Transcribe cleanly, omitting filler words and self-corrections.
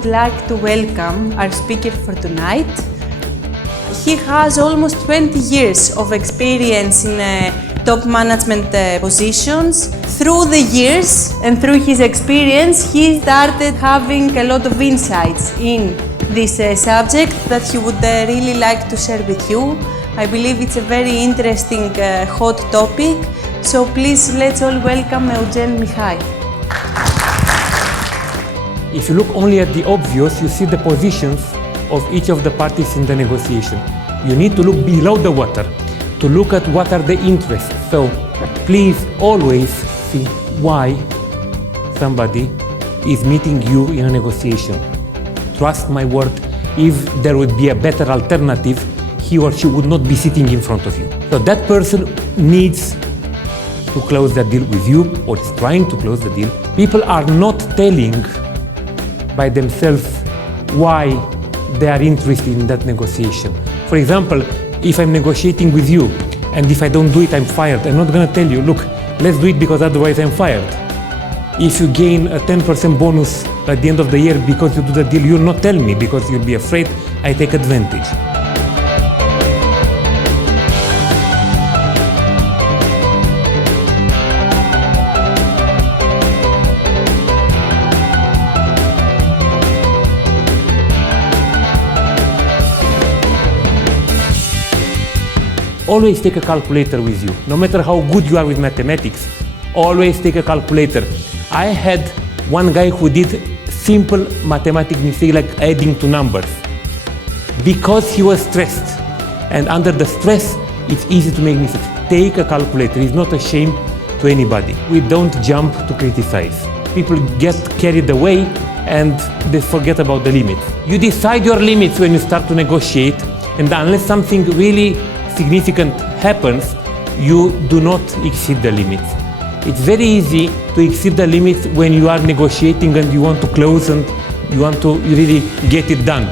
would like to welcome our speaker for tonight. He has almost 20 years of experience in top management positions. Through the years and through his experience, he started having a lot of insights in this subject that he would really like to share with you. I believe it's a very interesting hot topic. So please, let's all welcome Eugen Mihai. If you look only at the obvious, you see the positions of each of the parties in the negotiation. You need to look below the water to look at what are the interests. So please always see why somebody is meeting you in a negotiation. Trust my word, if there would be a better alternative, he or she would not be sitting in front of you. So that person needs to close the deal with you, or is trying to close the deal. People are not telling by themselves why they are interested in that negotiation. For example, if I'm negotiating with you and if I don't do it, I'm fired, I'm not going to tell you, look, let's do it because otherwise I'm fired. If you gain a 10% bonus at the end of the year because you do the deal, you'll not tell me because you'll be afraid I take advantage. Always take a calculator with you. No matter how good you are with mathematics, always take a calculator. I had one guy who did simple mathematical mistake like adding two numbers because he was stressed. And under the stress, it's easy to make mistakes. Take a calculator. It's not a shame to anybody. We don't jump to criticize. People get carried away and they forget about the limits. You decide your limits when you start to negotiate, and unless something really significant happens, you do not exceed the limits. It's very easy to exceed the limits when you are negotiating and you want to close and you want to really get it done.